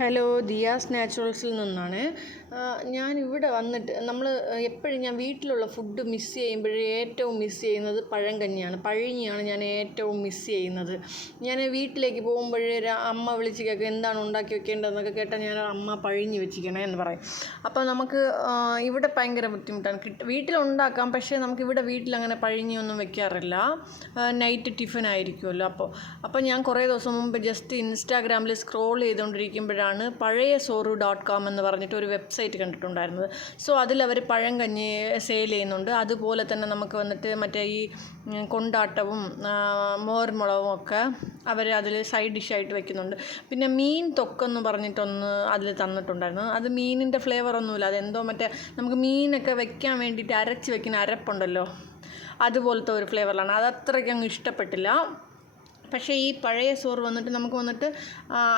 Hello, Diaz നാച്ചുറൽസിൽ നിന്നാണ്. ഞാനിവിടെ വന്നിട്ട് എപ്പോഴും ഞാൻ വീട്ടിലുള്ള ഫുഡ് മിസ് ചെയ്യുമ്പോഴേ ഏറ്റവും മിസ് ചെയ്യുന്നത് പഴങ്കഞ്ഞിയാണ്. പഴഞ്ഞിയാണ് ഞാൻ ഏറ്റവും മിസ് ചെയ്യുന്നത്. ഞാൻ വീട്ടിലേക്ക് പോകുമ്പോഴേ അമ്മ വിളിച്ച് കേൾക്കും, എന്താണ് ഉണ്ടാക്കി വെക്കേണ്ടതെന്നൊക്കെ കേട്ടാൽ ഞാൻ അമ്മ പഴഞ്ഞി വെച്ചിരിക്കണേ എന്ന് പറയും. അപ്പോൾ നമുക്ക് ഇവിടെ ഭയങ്കര ബുദ്ധിമുട്ടാണ്. വീട്ടിലുണ്ടാക്കാം, പക്ഷേ നമുക്കിവിടെ വീട്ടിലങ്ങനെ പഴഞ്ഞിയൊന്നും വെക്കാറില്ല. നൈറ്റ് ടിഫിൻ ആയിരിക്കുമല്ലോ. അപ്പോൾ ഞാൻ കുറേ ദിവസം മുമ്പ് ജസ്റ്റ് ഇൻസ്റ്റാഗ്രാമിൽ സ്ക്രോൾ ചെയ്തുകൊണ്ടിരിക്കുമ്പോഴാണ് പഴയസോറ്.com എന്ന് പറഞ്ഞിട്ട് ഒരു വെബ്സൈറ്റ് കണ്ടിട്ടുണ്ടായിരുന്നത്. സോ അതിലവർ പഴങ്കഞ്ഞി സെയിൽ ചെയ്യുന്നുണ്ട്. അതുപോലെ തന്നെ നമുക്ക് വന്നിട്ട് മറ്റേ ഈ കൊണ്ടാട്ടവും മോർമുളകും ഒക്കെ അവർ അതിൽ സൈഡ് ഡിഷായിട്ട് വെക്കുന്നുണ്ട്. പിന്നെ മീൻ തൊക്കെന്ന് പറഞ്ഞിട്ടൊന്ന് അതിൽ തന്നിട്ടുണ്ടായിരുന്നു. അത് മീനിൻ്റെ ഫ്ലേവറൊന്നുമില്ല, അതെന്തോ മറ്റേ നമുക്ക് മീനൊക്കെ വെക്കാൻ വേണ്ടിയിട്ട് അരച്ച് വെക്കുന്ന അരപ്പുണ്ടല്ലോ, അതുപോലത്തെ ഒരു ഫ്ലേവറിലാണ്. അത് അത്രയ്ക്ക് അങ്ങ് ഇഷ്ടപ്പെട്ടില്ല. പക്ഷേ ഈ പഴയ സോറ് നമുക്ക്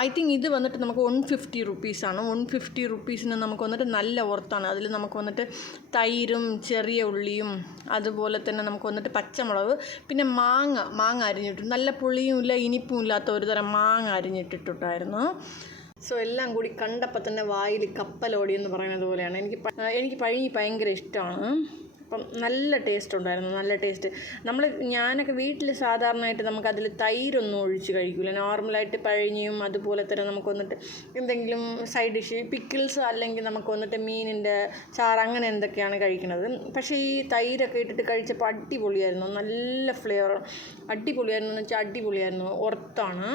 ഐ തിങ്ക് ഇത് നമുക്ക് 150 റുപ്പീസാണ്. 150 റുപ്പീസിന് നമുക്ക് നല്ല ഓർത്താണ്. അതിൽ നമുക്ക് തൈരും ചെറിയ ഉള്ളിയും അതുപോലെ തന്നെ നമുക്ക് പച്ചമുളക്, പിന്നെ മാങ്ങ അരിഞ്ഞിട്ടുണ്ട്. നല്ല പുളിയും ഇല്ല ഇനിപ്പും ഇല്ലാത്ത ഒരു തരം മാങ്ങ അരിഞ്ഞിട്ടിട്ടുണ്ടായിരുന്നു. സോ എല്ലാം കൂടി കണ്ടപ്പോൾ തന്നെ വായിൽ കപ്പലോടി എന്ന് പറയുന്നത് പോലെയാണ്. എനിക്ക് പഴഞ്ഞി ഭയങ്കര ഇഷ്ടമാണ്. അപ്പം നല്ല ടേസ്റ്റ് ഉണ്ടായിരുന്നു, നല്ല ടേസ്റ്റ്. ഞാനൊക്കെ വീട്ടിൽ സാധാരണയായിട്ട് നമുക്കതിൽ തൈരൊന്നും ഒഴിച്ച് കഴിക്കില്ല. നോർമലായിട്ട് പഴഞ്ഞിയും അതുപോലെ തന്നെ നമുക്ക് എന്തെങ്കിലും സൈഡ് ഡിഷ്, പിക്കിൾസ്, അല്ലെങ്കിൽ നമുക്ക് മീനിൻ്റെ ചാറ്, അങ്ങനെ എന്തൊക്കെയാണ് കഴിക്കുന്നത്. പക്ഷേ ഈ തൈരൊക്കെ ഇട്ടിട്ട് കഴിച്ചപ്പോൾ അടിപൊളിയായിരുന്നു, നല്ല ഫ്ലേവർ, അടിപൊളിയായിരുന്നു എന്ന് വെച്ചാൽ അടിപൊളിയായിരുന്നു, ഒർത്താണ്.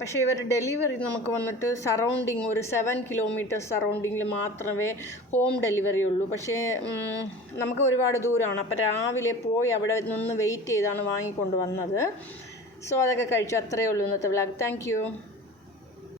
പക്ഷേ ഇവർ ഡെലിവറി നമുക്ക് സറൗണ്ടിങ് ഒരു 7 കിലോമീറ്റർ സറൗണ്ടിങ്ങിൽ മാത്രമേ ഹോം ഡെലിവറി ഉള്ളൂ. പക്ഷേ നമുക്ക് ഒരുപാട് ദൂരമാണ്. അപ്പോൾ രാവിലെ പോയി അവിടെ നിന്ന് വെയിറ്റ് ചെയ്താണ് വാങ്ങിക്കൊണ്ട് വന്നത്. സോ അതൊക്കെ കഴിച്ചു. അത്രയേ ഉള്ളൂ ഇന്നത്തെ വ്ളോഗ്. Thank you.